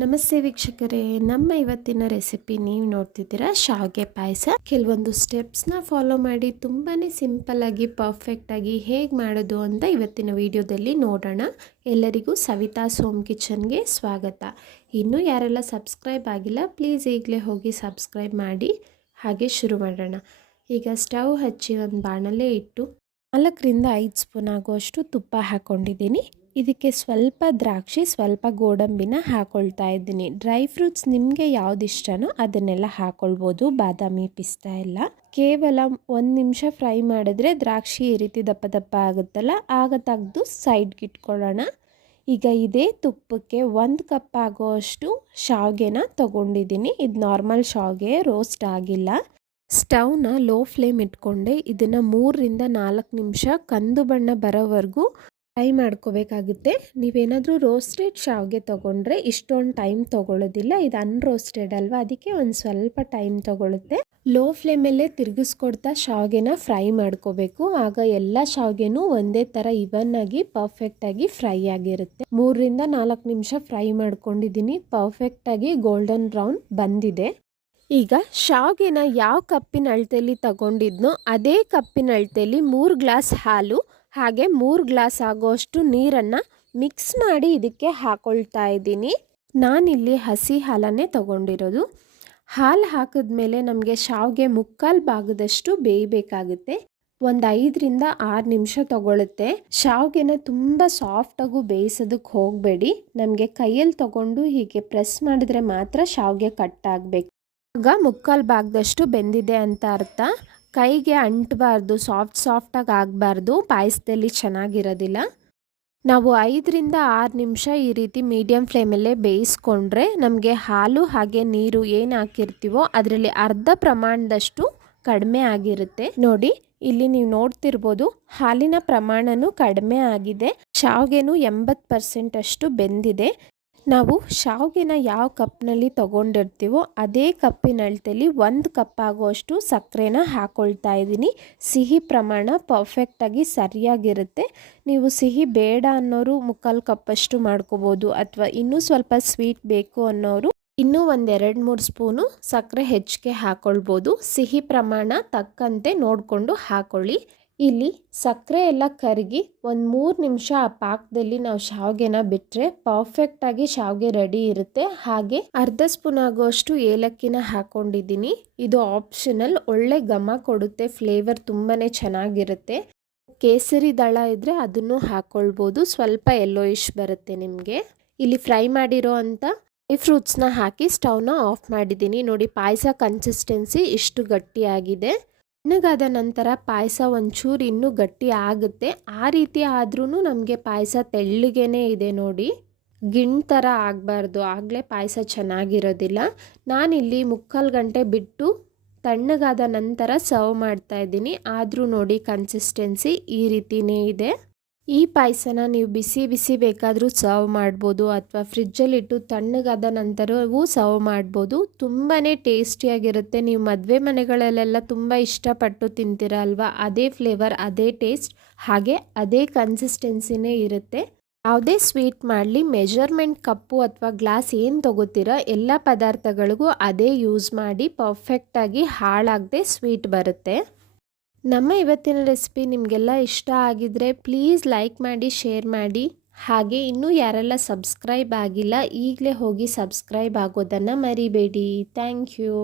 ನಮಸ್ತೆ ವೀಕ್ಷಕರೇ, ನಮ್ಮ ಇವತ್ತಿನ ರೆಸಿಪಿ ನೀವು ನೋಡ್ತಿದ್ದೀರಾ ಶಾವಿಗೆ ಪಾಯಸ. ಕೆಲವೊಂದು ಸ್ಟೆಪ್ಸ್ನ ಫಾಲೋ ಮಾಡಿ ತುಂಬಾ ಸಿಂಪಲ್ಲಾಗಿ ಪರ್ಫೆಕ್ಟಾಗಿ ಹೇಗೆ ಮಾಡೋದು ಅಂತ ಇವತ್ತಿನ ವಿಡಿಯೋದಲ್ಲಿ ನೋಡೋಣ. ಎಲ್ಲರಿಗೂ ಸವಿತಾಸ್ ಹೋಮ್ ಕಿಚನ್ಗೆ ಸ್ವಾಗತ. ಇನ್ನೂ ಯಾರೆಲ್ಲ ಸಬ್ಸ್ಕ್ರೈಬ್ ಆಗಿಲ್ಲ ಪ್ಲೀಸ್ ಈಗಲೇ ಹೋಗಿ ಸಬ್ಸ್ಕ್ರೈಬ್ ಮಾಡಿ. ಹಾಗೆ ಶುರು ಮಾಡೋಣ. ಈಗ ಸ್ಟವ್ ಹಚ್ಚಿ ಒಂದು ಬಾಣಲೆ ಇಟ್ಟು 4-5 ಸ್ಪೂನ್ ಆಗುವಷ್ಟು ತುಪ್ಪ ಹಾಕ್ಕೊಂಡಿದ್ದೀನಿ. ಇದಕ್ಕೆ ಸ್ವಲ್ಪ ದ್ರಾಕ್ಷಿ, ಸ್ವಲ್ಪ ಗೋಡಂಬಿನ ಹಾಕ್ಕೊಳ್ತಾ ಇದ್ದೀನಿ. ಡ್ರೈ ಫ್ರೂಟ್ಸ್ ನಿಮಗೆ ಯಾವ್ದು ಇಷ್ಟನೋ ಅದನ್ನೆಲ್ಲ ಹಾಕ್ಕೊಳ್ಬೋದು, ಬಾದಾಮಿ, ಪಿಸ್ತಾ ಎಲ್ಲ. ಕೇವಲ 1 ನಿಮಿಷ ಫ್ರೈ ಮಾಡಿದ್ರೆ ದ್ರಾಕ್ಷಿ ಈ ರೀತಿ ದಪ್ಪ ದಪ್ಪ ಆಗುತ್ತಲ್ಲ, ಆಗ ತೆಗೆದು ಸೈಡ್ಗೆ ಇಟ್ಕೊಳ್ಳೋಣ. ಈಗ ಇದೇ ತುಪ್ಪಕ್ಕೆ 1 ಕಪ್ ಆಗೋಷ್ಟು ಶಾವಿಗೆನ ತಗೊಂಡಿದ್ದೀನಿ. ಇದು ನಾರ್ಮಲ್ ಶಾವಿಗೆ, ರೋಸ್ಟ್ ಆಗಿಲ್ಲ. ಸ್ಟವ್ನ ಲೋ ಫ್ಲೇಮ್ ಇಟ್ಕೊಂಡೆ ಇದನ್ನು 3-4 ನಿಮಿಷ ಕಂದು ಬಣ್ಣ ಬರೋವರೆಗೂ ಫ್ರೈ ಮಾಡ್ಕೋಬೇಕಾಗುತ್ತೆ. ನೀವೇನಾದರೂ ರೋಸ್ಟೆಡ್ ಶಾವಿಗೆ ತೊಗೊಂಡ್ರೆ ಇಷ್ಟೊಂದು ಟೈಮ್ ತೊಗೊಳ್ಳೋದಿಲ್ಲ. ಇದು ಅನ್ರೋಸ್ಟೆಡ್ ಅಲ್ವಾ, ಅದಕ್ಕೆ ಒಂದು ಸ್ವಲ್ಪ ಟೈಮ್ ತೊಗೊಳುತ್ತೆ. ಲೋ ಫ್ಲೇಮಲ್ಲೇ ತಿರುಗಿಸ್ಕೊಡ್ತಾ ಶಾವಿಗೆನ ಫ್ರೈ ಮಾಡ್ಕೋಬೇಕು. ಆಗ ಎಲ್ಲ ಶಾವಿಗೆನೂ ಒಂದೇ ಥರ ಇವನ್ನಾಗಿ ಪರ್ಫೆಕ್ಟಾಗಿ ಫ್ರೈ ಆಗಿರುತ್ತೆ. 3-4 ನಿಮಿಷ ಫ್ರೈ ಮಾಡ್ಕೊಂಡಿದ್ದೀನಿ. ಪರ್ಫೆಕ್ಟಾಗಿ ಗೋಲ್ಡನ್ ಬ್ರೌನ್ ಬಂದಿದೆ. ಈಗ ಶಾವಿಗೆನ ಯಾವ ಕಪ್ಪಿನ ಅಳತೆಯಲ್ಲಿ ತಗೊಂಡಿದ್ನೋ ಅದೇ ಕಪ್ಪಿನ ಅಳತೆಯಲ್ಲಿ 3 ಗ್ಲಾಸ್ ಹಾಲು ಹಾಗೆ 3 ಗ್ಲಾಸ್ ಆಗೋಷ್ಟು ನೀರನ್ನು ಮಿಕ್ಸ್ ಮಾಡಿ ಇದಕ್ಕೆ ಹಾಕೊಳ್ತಾ ಇದ್ದೀನಿ. ನಾನಿಲ್ಲಿ ಹಸಿ ಹಾಲನ್ನೇ ತಗೊಂಡಿರೋದು. ಹಾಲು ಹಾಕಿದ್ಮೇಲೆ ನಮಗೆ ಶಾವಿಗೆ 3/4 ಭಾಗದಷ್ಟು ಬೇಯಬೇಕಾಗುತ್ತೆ. ಒಂದು 5-6 ನಿಮಿಷ ತಗೊಳುತ್ತೆ. ಶಾವಿಗೆನ ತುಂಬ ಸಾಫ್ಟಾಗೂ ಬೇಯಿಸೋದಕ್ಕೆ ಹೋಗಬೇಡಿ. ನಮಗೆ ಕೈಯಲ್ಲಿ ತಗೊಂಡು ಹೀಗೆ ಪ್ರೆಸ್ ಮಾಡಿದ್ರೆ ಮಾತ್ರ ಶಾವಿಗೆ ಕಟ್ ಆಗಬೇಕು. ಆಗ 3/4 ಭಾಗದಷ್ಟು ಬೆಂದಿದೆ ಅಂತ ಅರ್ಥ. ಕೈಗೆ ಅಂಟಬಾರ್ದು, ಸಾಫ್ಟಾಗಿ ಆಗಬಾರ್ದು, ಪಾಯಸದಲ್ಲಿ ಚೆನ್ನಾಗಿರೋದಿಲ್ಲ. ನಾವು 5-6 ನಿಮಿಷ ಈ ರೀತಿ ಮೀಡಿಯಮ್ ಫ್ಲೇಮಲ್ಲೇ ಬೇಯಿಸ್ಕೊಂಡ್ರೆ ನಮಗೆ ಹಾಲು ಹಾಗೆ ನೀರು ಏನು ಹಾಕಿರ್ತೀವೋ ಅದರಲ್ಲಿ ಅರ್ಧ ಪ್ರಮಾಣದಷ್ಟು ಕಡಿಮೆ ಆಗಿರುತ್ತೆ. ನೋಡಿ, ಇಲ್ಲಿ ನೀವು ನೋಡ್ತಿರ್ಬೋದು ಹಾಲಿನ ಪ್ರಮಾಣನೂ ಕಡಿಮೆ ಆಗಿದೆ. ಶಾವಿಗೆನೂ 80% ಅಷ್ಟು ಬೆಂದಿದೆ. ನಾವು ಶಾವಿಗೆನ ಯಾವ ಕಪ್ನಲ್ಲಿ ತೊಗೊಂಡಿರ್ತೀವೋ ಅದೇ ಕಪ್ಪಿನ ಅಳತೆಯಲ್ಲಿ 1 ಕಪ್ ಆಗುವಷ್ಟು ಸಕ್ಕರೆನ ಹಾಕ್ಕೊಳ್ತಾ ಇದ್ದೀನಿ. ಸಿಹಿ ಪ್ರಮಾಣ ಪರ್ಫೆಕ್ಟಾಗಿ ಸರಿಯಾಗಿರುತ್ತೆ. ನೀವು ಸಿಹಿ ಬೇಡ ಅನ್ನೋರು 3/4 ಕಪ್ಪಷ್ಟು ಮಾಡ್ಕೋಬೋದು, ಅಥವಾ ಇನ್ನೂ ಸ್ವಲ್ಪ ಸ್ವೀಟ್ ಬೇಕು ಅನ್ನೋರು ಇನ್ನೂ 1-2-3 ಸ್ಪೂನು ಸಕ್ಕರೆ ಹೆಚ್ಚಿಗೆ ಹಾಕ್ಕೊಳ್ಬೋದು. ಸಿಹಿ ಪ್ರಮಾಣ ತಕ್ಕಂತೆ ನೋಡಿಕೊಂಡು ಹಾಕ್ಕೊಳ್ಳಿ. ಇಲ್ಲಿ ಸಕ್ಕರೆ ಎಲ್ಲ ಕರಗಿ ಒಂದು 3 ನಿಮಿಷ ಆ ಪಾಕದಲ್ಲಿ ನಾವು ಶಾವಿಗೆನ ಬಿಟ್ಟರೆ ಪರ್ಫೆಕ್ಟಾಗಿ ಶಾವಿಗೆ ರೆಡಿ ಇರುತ್ತೆ. ಹಾಗೆ ಅರ್ಧ ಸ್ಪೂನ್ ಆಗೋಷ್ಟು ಏಲಕ್ಕಿನ ಹಾಕ್ಕೊಂಡಿದ್ದೀನಿ. ಇದು ಆಪ್ಷನಲ್, ಒಳ್ಳೆ ಘಮ ಕೊಡುತ್ತೆ, ಫ್ಲೇವರ್ ತುಂಬಾ ಚೆನ್ನಾಗಿರುತ್ತೆ. ಕೇಸರಿ ದಳ ಇದ್ದರೆ ಅದನ್ನು ಹಾಕ್ಕೊಳ್ಬೋದು, ಸ್ವಲ್ಪ ಯೆಲ್ಲೋಯಿಶ್ ಬರುತ್ತೆ ನಿಮಗೆ. ಇಲ್ಲಿ ಫ್ರೈ ಮಾಡಿರೋ ಅಂಥ ಡ್ರೈ ಫ್ರೂಟ್ಸ್ನ ಹಾಕಿ ಸ್ಟವ್ನ ಆಫ್ ಮಾಡಿದ್ದೀನಿ. ನೋಡಿ, ಪಾಯಸ ಕನ್ಸಿಸ್ಟೆನ್ಸಿ ಇಷ್ಟು ಗಟ್ಟಿಯಾಗಿದೆ. ತಣ್ಣಗಾದ ನಂತರ ಪಾಯಸ ಒಂಚೂರು ಇನ್ನೂ ಗಟ್ಟಿ ಆಗುತ್ತೆ. ಆ ರೀತಿ ಆದ್ರೂ ನಮಗೆ ಪಾಯಸ ತೆಳ್ಳಗೇನೆ ಇದೆ ನೋಡಿ, ಗಿಣ್ ಥರ ಆಗಬಾರ್ದು, ಆಗಲೇ ಪಾಯಸ ಚೆನ್ನಾಗಿರೋದಿಲ್ಲ. ನಾನಿಲ್ಲಿ 3/4 ಗಂಟೆ ಬಿಟ್ಟು ತಣ್ಣಗಾದ ನಂತರ ಸರ್ವ್ ಮಾಡ್ತಾ ಇದ್ದೀನಿ. ಆದರೂ ನೋಡಿ ಕನ್ಸಿಸ್ಟೆನ್ಸಿ ಈ ರೀತಿಯೇ ಇದೆ. ಈ ಪಾಯಸನ ನೀವು ಬಿಸಿ ಬೇಕಾದರೂ ಸರ್ವ್ ಮಾಡ್ಬೋದು, ಅಥವಾ ಫ್ರಿಜ್ಜಲ್ಲಿಟ್ಟು ತಣ್ಣಗಾದ ನಂತರವೂ ಸರ್ವ್ ಮಾಡ್ಬೋದು. ತುಂಬಾ ಟೇಸ್ಟಿಯಾಗಿರುತ್ತೆ. ನೀವು ಮದುವೆ ಮನೆಗಳಲ್ಲೆಲ್ಲ ತುಂಬ ಇಷ್ಟಪಟ್ಟು ತಿಂತೀರ ಅಲ್ವಾ, ಅದೇ ಫ್ಲೇವರ್, ಅದೇ ಟೇಸ್ಟ್, ಹಾಗೆ ಅದೇ ಕನ್ಸಿಸ್ಟೆನ್ಸಿನೇ ಇರುತ್ತೆ. ಯಾವುದೇ ಸ್ವೀಟ್ ಮಾಡಲಿ ಮೆಜರ್ಮೆಂಟ್ ಕಪ್ಪು ಅಥವಾ ಗ್ಲಾಸ್ ಏನು ತೊಗೋತೀರ ಎಲ್ಲ ಪದಾರ್ಥಗಳಿಗೂ ಅದೇ ಯೂಸ್ ಮಾಡಿ. ಪರ್ಫೆಕ್ಟಾಗಿ ಹಾಳಾಗದೆ ಸ್ವೀಟ್ ಬರುತ್ತೆ. ನಮ್ಮ ಇವತ್ತಿನ ರೆಸಿಪಿ ನಿಮಗೆಲ್ಲ ಇಷ್ಟ ಆಗಿದ್ರೆ ಪ್ಲೀಸ್ ಲೈಕ್ ಮಾಡಿ, ಶೇರ್ ಮಾಡಿ. ಹಾಗೆ ಇನ್ನೂ ಯಾರೆಲ್ಲ ಸಬ್ಸ್ಕ್ರೈಬ್ ಆಗಿಲ್ಲ ಈಗಲೇ ಹೋಗಿ ಸಬ್ಸ್ಕ್ರೈಬ್ ಆಗೋದನ್ನು ಮರಿಬೇಡಿ. Thank you.